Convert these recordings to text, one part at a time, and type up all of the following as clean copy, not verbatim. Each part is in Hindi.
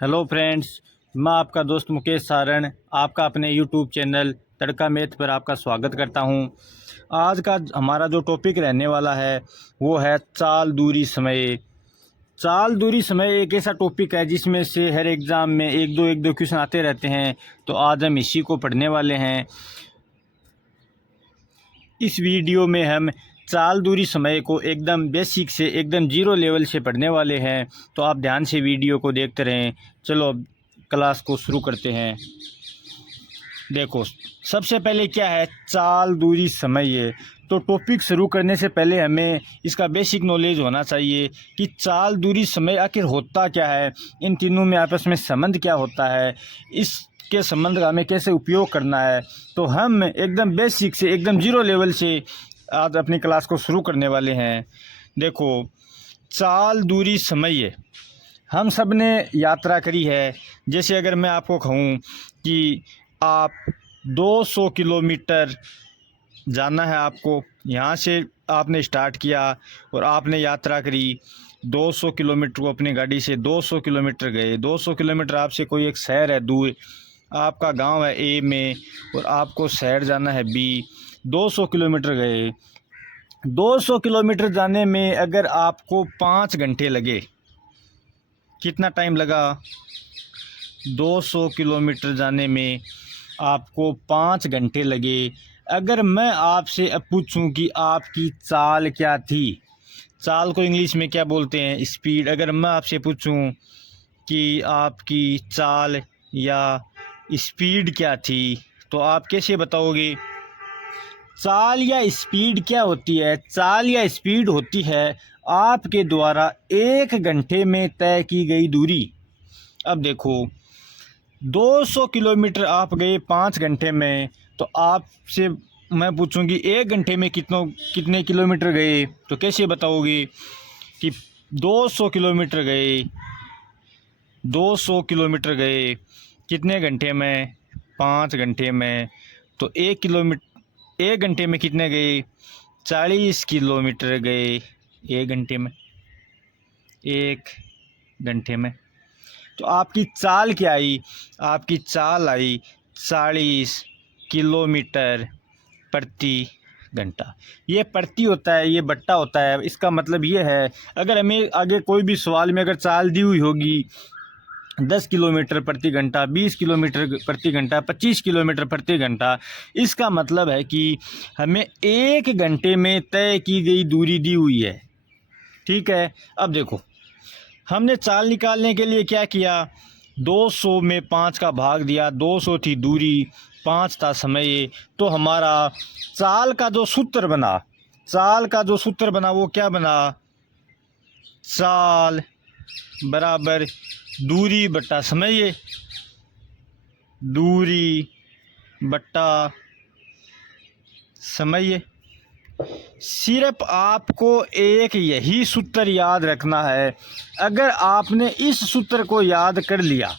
हेलो फ्रेंड्स, मैं आपका दोस्त मुकेश सारण आपका अपने यूट्यूब चैनल तड़का मैथ पर आपका स्वागत करता हूं। आज का हमारा जो टॉपिक रहने वाला है वो है चाल दूरी समय। चाल दूरी समय एक ऐसा टॉपिक है जिसमें से हर एग्ज़ाम में एक दो क्वेश्चन आते रहते हैं। तो आज हम इसी को पढ़ने वाले हैं। इस वीडियो में हम चाल दूरी समय को एकदम बेसिक से एकदम जीरो लेवल से पढ़ने वाले हैं। तो आप ध्यान से वीडियो को देखते रहें। चलो क्लास को शुरू करते हैं। देखो, सबसे पहले क्या है चाल दूरी समय। तो टॉपिक शुरू करने से पहले हमें इसका बेसिक नॉलेज होना चाहिए कि चाल दूरी समय आखिर होता क्या है, इन तीनों में आपस में संबंध क्या होता है, इसके संबंध का हमें कैसे उपयोग करना है। तो हम एकदम बेसिक से एकदम जीरो लेवल से आज अपनी क्लास को शुरू करने वाले हैं। देखो, चाल दूरी समय हम सब ने यात्रा करी है। जैसे अगर मैं आपको कहूँ कि आप 200 किलोमीटर जाना है, आपको यहाँ से आपने स्टार्ट किया और आपने यात्रा करी 200 किलोमीटर को अपनी गाड़ी से 200 किलोमीटर गए। 200 किलोमीटर आपसे कोई एक शहर है दूर, आपका गांव है ए में और आपको शहर जाना है बी। 200 किलोमीटर गए। 200 किलोमीटर जाने में अगर आपको 5 घंटे लगे, कितना टाइम लगा? 200 किलोमीटर जाने में आपको 5 घंटे लगे। अगर मैं आपसे अब पूछूं कि आपकी चाल क्या थी, चाल को इंग्लिश में क्या बोलते हैं? स्पीड। अगर मैं आपसे पूछूं कि आपकी चाल या स्पीड क्या थी, तो आप कैसे बताओगे? चाल या स्पीड क्या होती है? चाल या स्पीड होती है आपके द्वारा 1 घंटे में तय की गई दूरी। अब देखो, 200 किलोमीटर आप गए 5 घंटे में, तो आपसे मैं पूछूंगी 1 घंटे में कितने किलोमीटर गए, तो कैसे बताओगे कि 200 किलोमीटर गए? 200 किलोमीटर गए कितने घंटे में? 5 घंटे में। तो 1 घंटे में कितने गए? 40 किलोमीटर गए 1 घंटे में। 1 घंटे में तो आपकी चाल क्या आई? आपकी चाल आई 40 किलोमीटर प्रति घंटा। ये प्रति होता है, ये बट्टा होता है। इसका मतलब ये है, अगर हमें आगे कोई भी सवाल में अगर चाल दी हुई होगी 10 किलोमीटर प्रति घंटा, 20 किलोमीटर प्रति घंटा, 25 किलोमीटर प्रति घंटा, इसका मतलब है कि हमें 1 घंटे में तय की गई दूरी दी हुई है। ठीक है। अब देखो, हमने चाल निकालने के लिए क्या किया? 200 में 5 का भाग दिया। 200 थी दूरी, 5 था समय। तो हमारा चाल का जो सूत्र बना, वो क्या बना? चाल बराबर दूरी बट्टा समय। दूरी बट्टा समय। सिर्फ आपको एक यही सूत्र याद रखना है। अगर आपने इस सूत्र को याद कर लिया,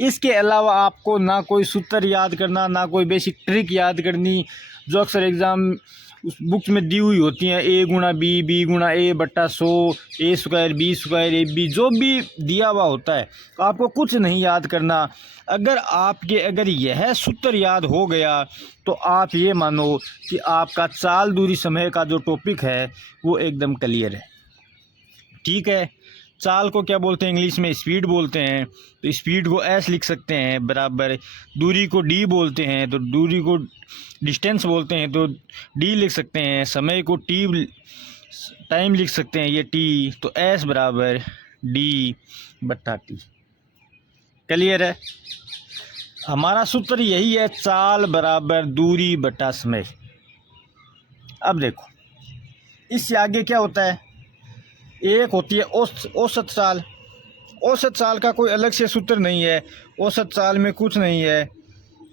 इसके अलावा आपको ना कोई सूत्र याद करना, ना कोई बेसिक ट्रिक याद करनी जो अक्सर एग्ज़ाम उस बुक्स में दी हुई होती हैं, ए गुणा बी गुणा ए बट्टा 100, A square B square A B, जो भी दिया हुआ होता है, तो आपको कुछ नहीं याद करना। अगर यह सूत्र याद हो गया तो आप ये मानो कि आपका चाल दूरी समय का जो टॉपिक है वो एकदम क्लियर है। ठीक है। चाल को क्या बोलते हैं? इंग्लिश में स्पीड बोलते हैं। तो स्पीड को एस लिख सकते हैं बराबर, दूरी को डी बोलते हैं तो दूरी को डिस्टेंस बोलते हैं तो डी लिख सकते हैं, समय को टी टाइम लिख सकते हैं, ये टी। तो एस बराबर डी बट्टा टी। क्लियर है? हमारा सूत्र यही है, चाल बराबर दूरी बट्टा समय। अब देखो, इससे आगे क्या होता है? एक होती है औसत चाल। औसत चाल का कोई अलग से सूत्र नहीं है। औसत चाल में कुछ नहीं है।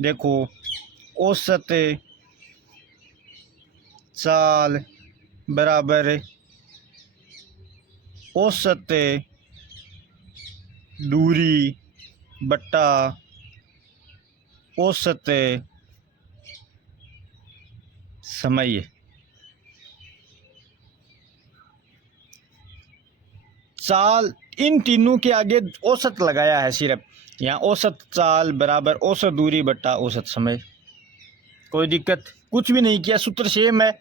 देखो, औसत चाल बराबर औसत दूरी बट्टा औसत समय। चाल इन तीनों के आगे औसत लगाया है सिर्फ। यहाँ औसत चाल बराबर औसत दूरी बट्टा औसत समय। कोई दिक्कत कुछ भी नहीं किया, सूत्र सेम है,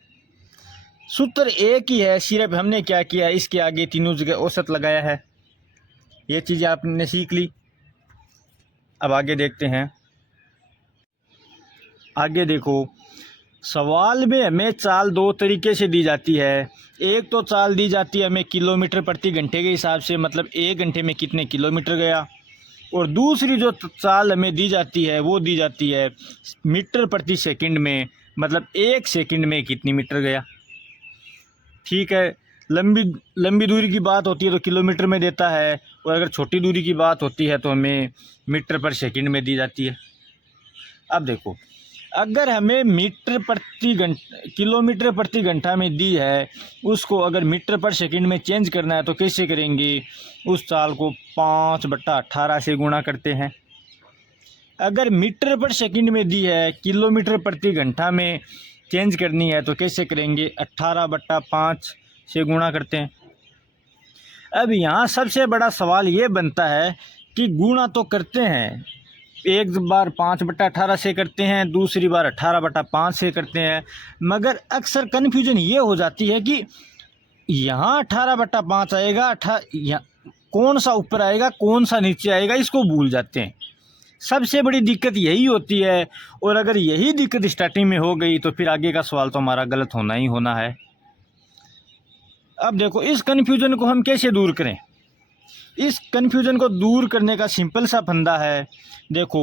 सूत्र एक ही है, सिर्फ हमने क्या किया, इसके आगे तीनों जगह औसत लगाया है। ये चीज़ें आपने सीख ली। अब आगे देखते हैं। आगे देखो, सवाल में हमें चाल दो तरीके से दी जाती है। एक तो चाल दी जाती है हमें किलोमीटर प्रति घंटे के हिसाब से, मतलब 1 घंटे में कितने किलोमीटर गया। और दूसरी जो चाल हमें दी जाती है वो दी जाती है मीटर प्रति सेकंड में, मतलब 1 सेकंड में कितनी मीटर गया। ठीक है, लंबी दूरी की बात होती है तो किलोमीटर में देता है, और अगर छोटी दूरी की बात होती है तो हमें मीटर पर सेकंड में दी जाती है। अब देखो, अगर हमें किलोमीटर प्रति घंटा में दी है, उसको अगर मीटर पर सेकंड में चेंज करना है तो कैसे करेंगे, उस चाल को 5/18 से गुणा करते हैं। अगर मीटर पर सेकंड में दी है, किलोमीटर प्रति घंटा में चेंज करनी है तो कैसे करेंगे, 18/5 से गुणा करते हैं। अब यहाँ सबसे बड़ा सवाल ये बनता है कि गुणा तो करते हैं, एक बार 5/18 से करते हैं, दूसरी बार 18/5 से करते हैं, मगर अक्सर कन्फ्यूजन ये हो जाती है कि यहाँ 18/5 आएगा, कौन सा ऊपर आएगा कौन सा नीचे आएगा, इसको भूल जाते हैं। सबसे बड़ी दिक्कत यही होती है, और अगर यही दिक्कत स्टार्टिंग में हो गई तो फिर आगे का सवाल तो हमारा गलत होना ही होना है। अब देखो, इस कन्फ्यूजन को हम कैसे दूर करें। इस कन्फ्यूजन को दूर करने का सिंपल सा फंदा है। देखो,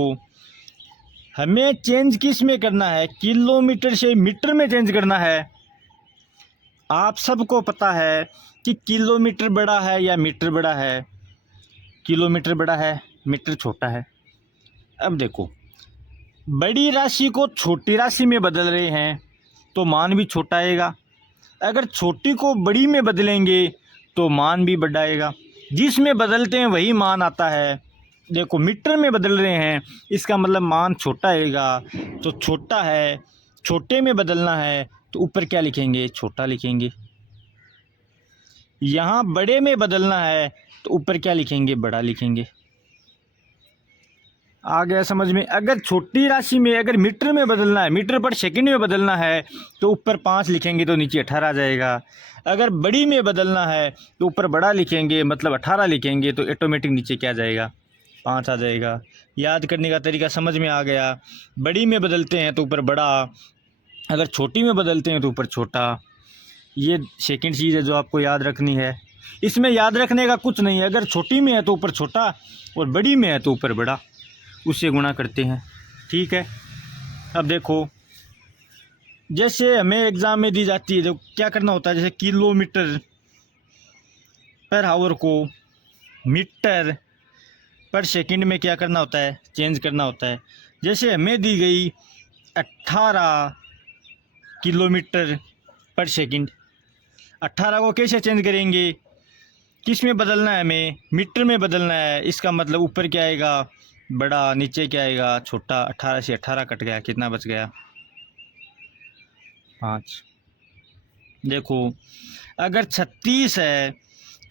हमें चेंज किस में करना है, किलोमीटर से मीटर में चेंज करना है। आप सबको पता है कि किलोमीटर बड़ा है या मीटर बड़ा है, किलोमीटर बड़ा है, मीटर छोटा है। अब देखो, बड़ी राशि को छोटी राशि में बदल रहे हैं तो मान भी छोटा आएगा, अगर छोटी को बड़ी में बदलेंगे तो मान भी बड़ा आएगा। जिसमें बदलते हैं वही मान आता है। देखो, मीटर में बदल रहे हैं, इसका मतलब मान छोटा आएगा, तो छोटा है, छोटे में बदलना है तो ऊपर क्या लिखेंगे, छोटा लिखेंगे। यहाँ बड़े में बदलना है तो ऊपर क्या लिखेंगे, बड़ा लिखेंगे। आ गया समझ में। अगर छोटी राशि में अगर मीटर में बदलना है, मीटर पर सेकंड में बदलना है तो ऊपर 5 लिखेंगे तो नीचे 18 आ जाएगा। अगर बड़ी में बदलना है तो ऊपर बड़ा लिखेंगे, मतलब 18 लिखेंगे तो ऑटोमेटिक नीचे क्या जाएगा, 5 आ जाएगा। याद करने का तरीका समझ में आ गया। बड़ी में बदलते हैं तो ऊपर बड़ा, अगर छोटी में बदलते हैं तो ऊपर छोटा। ये सेकंड चीज़ है जो आपको याद रखनी है। इसमें याद रखने का कुछ नहीं है, अगर छोटी में है तो ऊपर छोटा और बड़ी में है तो ऊपर बड़ा, उससे गुणा करते हैं। ठीक है। अब देखो, जैसे हमें एग्ज़ाम में दी जाती है, जो क्या करना होता है, जैसे किलोमीटर पर आवर को मीटर पर सेकंड में क्या करना होता है, चेंज करना होता है। जैसे हमें दी गई 18 किलोमीटर पर सेकंड, 18 को कैसे चेंज करेंगे, किस में बदलना है, हमें मीटर में बदलना है। इसका मतलब ऊपर क्या आएगा, बड़ा, नीचे क्या आएगा, छोटा। 18 से 18 कट गया, कितना बच गया, 5। देखो, अगर 36 है,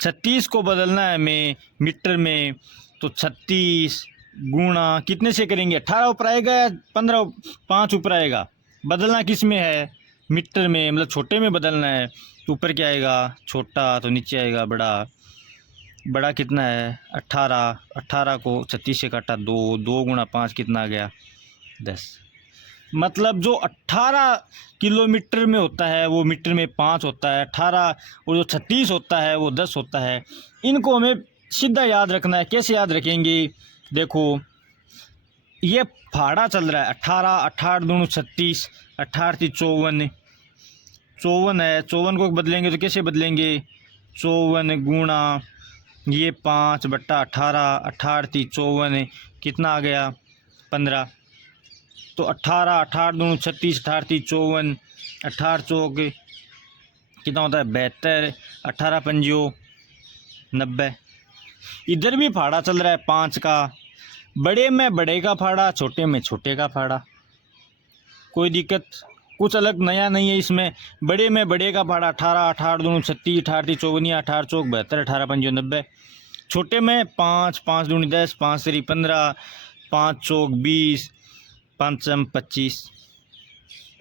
36 को बदलना है हमें मीटर में, तो 36 गुणा कितने से करेंगे, 18 ऊपर आएगा या 15, 5 ऊपर आएगा। बदलना किस में है, मीटर में, मतलब छोटे में बदलना है तो ऊपर क्या आएगा, छोटा, तो नीचे आएगा बड़ा। बड़ा कितना है, 18। 18 को 36 से काटा 2, 2 गुणा 5 कितना आ गया, 10। मतलब जो 18 किलोमीटर में होता है वो मीटर में 5 होता है, 18, और जो 36 होता है वो 10 होता है। इनको हमें सीधा याद रखना है। कैसे याद रखेंगे, देखो, ये फाड़ा चल रहा है, 18, 18 दूनी 36, 18 × 54, 54 है। 54 को बदलेंगे तो कैसे बदलेंगे, 54 गुणा ये 5/18, 18 × 54 कितना आ गया, 15। तो 18, 18 दूनी 36, 18 × 54, 18 चौक कितना होता है, 72, 18 पंजियो 90। इधर भी फाड़ा चल रहा है 5 का, बड़े में बड़े का फाड़ा, छोटे में छोटे का फाड़ा। कोई दिक्कत, कुछ अलग नया नहीं है इसमें। बड़े में बड़े का फाड़ा 18, 18 दूनी 36, 18 × 54, 18 चौक 72, 18 पंजियो 90। छोटे में 5, 5 दूनी 10, 5 3 15, 5 चौक 20, 5 चम 25।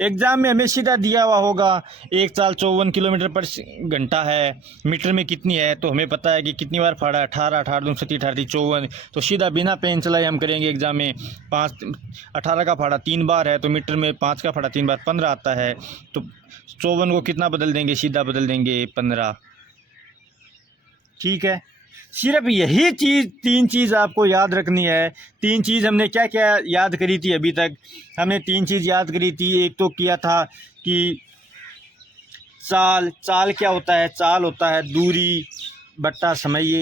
एग्ज़ाम में हमें सीधा दिया हुआ होगा एक चाल 54 किलोमीटर पर घंटा है, मीटर में कितनी है, तो हमें पता है कि कितनी बार फाड़ा, 18, 18 दूनी 37, 18 54, तो सीधा बिना पेन चलाए हम करेंगे एग्ज़ाम में। 18 का फाड़ा 3 बार है तो मीटर में 5 का फाड़ा 3 बार 15 आता है, तो 54 को कितना बदल देंगे, सीधा बदल देंगे 15। ठीक है, सिर्फ यही चीज़ 3 चीज़ आपको याद रखनी है। 3 चीज़ हमने क्या क्या याद करी थी अभी तक? हमने 3 चीज़ याद करी थी। एक तो किया था कि चाल, चाल क्या होता है? चाल होता है दूरी बट्टा समय, ये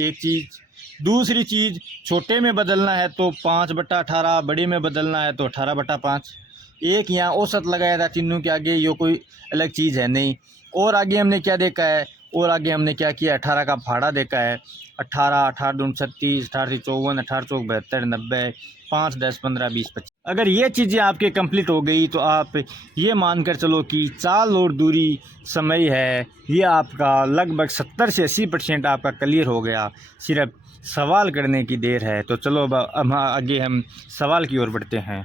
एक चीज़। दूसरी चीज़, छोटे में बदलना है तो 5/18, बड़े में बदलना है तो 18/5। एक यहाँ औसत लगाया था तीनों के आगे, ये कोई अलग चीज़ है नहीं। और आगे हमने क्या देखा है? और आगे हमने क्या किया? 18 का फाड़ा देखा है। 18, 18 दूनी 36, 18 54, 18 चौक 72, 90, 5 10 15 20 25। अगर ये चीज़ें आपके कंप्लीट हो गई तो आप ये मानकर चलो कि चाल और दूरी समय है, ये आपका लगभग 70 से 80% आपका क्लियर हो गया। सिर्फ सवाल करने की देर है। तो चलो अब आगे हम सवाल की ओर बढ़ते हैं।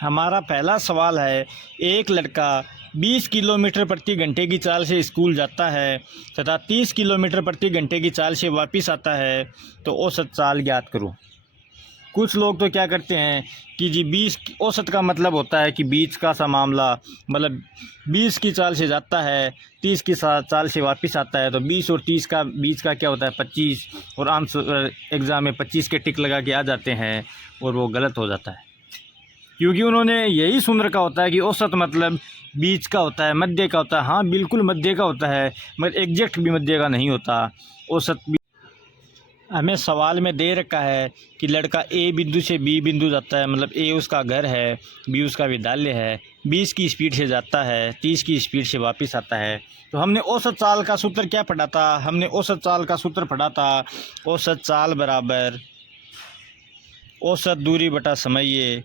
हमारा पहला सवाल है, एक लड़का 20 किलोमीटर प्रति घंटे की चाल से स्कूल जाता है तथा 30 किलोमीटर प्रति घंटे की चाल से वापस आता है, तो औसत चाल ज्ञात करो। कुछ लोग तो क्या करते हैं कि जी 20 औसत का मतलब होता है कि बीच का सा मामला, मतलब 20 की चाल से जाता है, 30 की चाल से वापस आता है, तो 20 और 30 का बीच का क्या होता है? 25, और आम एग्ज़ाम में 25 के टिक लगा के आ जाते हैं, और वो गलत हो जाता है, क्योंकि उन्होंने यही सुन रखा होता है कि औसत मतलब बीच का होता है, मध्य का होता है। हाँ, बिल्कुल मध्य का होता है, मगर एग्जैक्ट भी मध्य का नहीं होता। औसत भी हमें सवाल में दे रखा है कि लड़का ए बिंदु से बी बिंदु जाता है, मतलब ए उसका घर है, बी उसका विद्यालय है, 20 की स्पीड से जाता है, 30 की स्पीड से वापस आता है। तो हमने औसत चाल का सूत्र क्या पढ़ा था? हमने औसत चाल का सूत्र पढ़ा था, औसत चाल बराबर औसत दूरी बटा समय,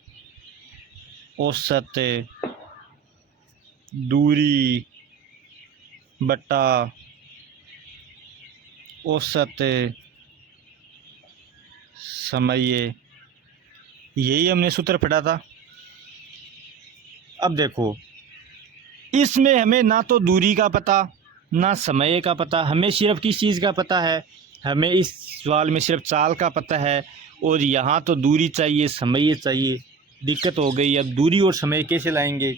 औसत दूरी बटा औसत समय, यही हमने सूत्र पढ़ा था। अब देखो, इसमें हमें ना तो दूरी का पता ना समय का पता, हमें सिर्फ किस चीज़ का पता है? हमें इस सवाल में सिर्फ चाल का पता है, और यहाँ तो दूरी चाहिए, समय चाहिए। दिक्कत हो गई। अब दूरी और समय कैसे लाएंगे?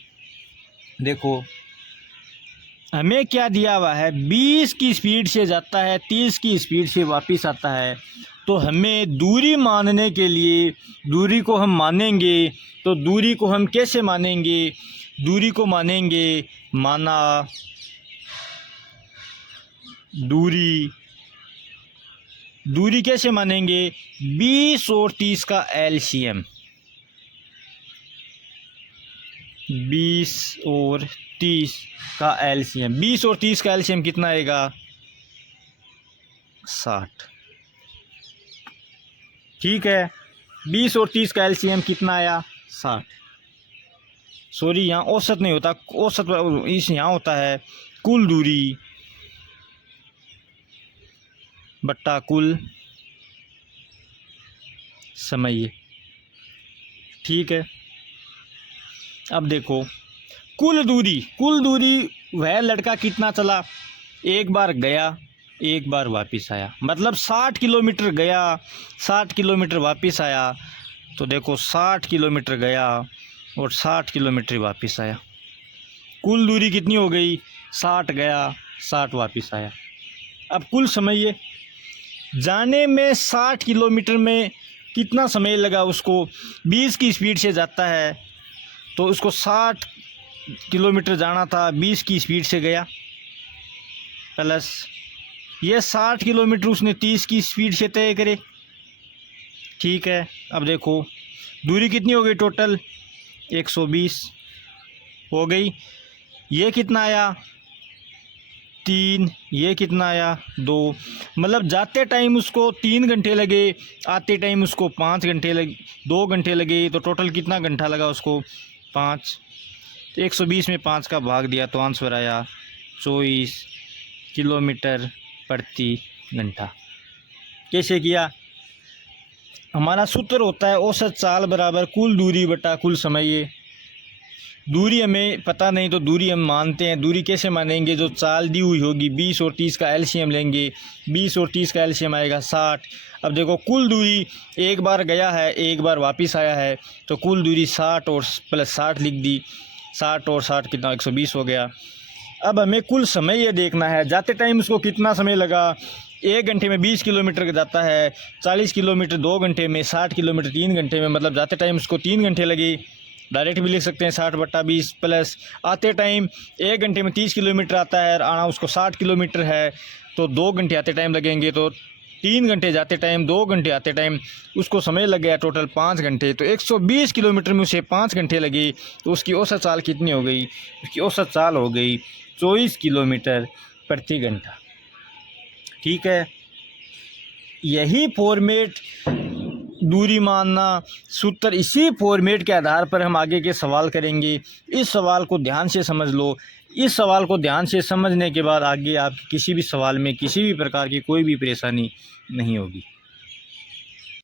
देखो, हमें क्या दिया हुआ है? 20 की स्पीड से जाता है, 30 की स्पीड से वापस आता है, तो हमें दूरी मानने के लिए दूरी को हम मानेंगे, तो दूरी को हम कैसे मानेंगे? दूरी को मानेंगे, माना दूरी कैसे मानेंगे? 20 और 30 का एलसीएम, 20 और 30 का एलसीएम, 20 और 30 का एलसीएम कितना आएगा? 60। ठीक है, 20 और 30 का एलसीएम कितना आया? 60। सॉरी, यहाँ औसत नहीं होता, औसत इस यहाँ होता है कुल दूरी बट्टा कुल समय। ठीक है, अब देखो, कुल दूरी वह लड़का कितना चला? एक बार गया, एक बार वापस आया, मतलब 60 किलोमीटर गया, 60 किलोमीटर वापस आया। तो देखो, 60 किलोमीटर गया और 60 किलोमीटर वापस आया, कुल दूरी कितनी हो गई? 60 गया, 60 वापस आया। अब कुल समय, जाने में 60 किलोमीटर में कितना समय लगा उसको? 20 की स्पीड से जाता है, तो उसको 60 किलोमीटर जाना था, 20 की स्पीड से गया, प्लस ये 60 किलोमीटर उसने 30 की स्पीड से तय करे। ठीक है, अब देखो दूरी कितनी हो गई टोटल? 120 हो गई। ये कितना आया? 3। ये कितना आया? 2। मतलब जाते टाइम उसको 3 घंटे लगे, आते टाइम उसको 5 घंटे लगे, 2 घंटे लगे, तो टोटल कितना घंटा लगा उसको? 5। तो 120 में 5 का भाग दिया तो आंसर आया 24 किलोमीटर प्रति घंटा। कैसे किया? हमारा सूत्र होता है औसत चाल बराबर कुल दूरी बटा कुल समय। दूरी हमें पता नहीं तो दूरी हम मानते हैं। दूरी कैसे मानेंगे? जो चाल दी हुई होगी 20 और 30 का एलसीएम लेंगे, 20 और 30 का एलसीएम आएगा 60। अब देखो कुल दूरी एक बार गया है एक बार वापस आया है, तो कुल दूरी 60 और प्लस 60 लिख दी। 60 और 60 कितना 120 हो गया। अब हमें कुल समय ये देखना है, जाते टाइम उसको कितना समय लगा। 1 घंटे में 20 किलोमीटर का जाता है, 40 किलोमीटर 2 घंटे में, 60 किलोमीटर 3 घंटे में, मतलब जाते टाइम उसको 3 घंटे लगे। डायरेक्ट भी लिख सकते हैं 60/20 प्लस आते टाइम 1 घंटे में 30 किलोमीटर आता है और आना उसको 60 किलोमीटर है, तो 2 घंटे आते टाइम लगेंगे। तो 3 घंटे जाते टाइम 2 घंटे आते टाइम उसको समय लग गया टोटल 5 घंटे। तो 120 किलोमीटर में उसे 5 घंटे लगे, तो उसकी औसत चाल कितनी हो गई? उसकी औसत चाल हो गई 24 किलोमीटर प्रति घंटा। ठीक है, यही फॉर्मेट दूरी मानना सूत्र, इसी फॉर्मेट के आधार पर हम आगे के सवाल करेंगे। इस सवाल को ध्यान से समझ लो। इस सवाल को ध्यान से समझने के बाद आगे आप किसी भी सवाल में किसी भी प्रकार की कोई भी परेशानी नहीं होगी।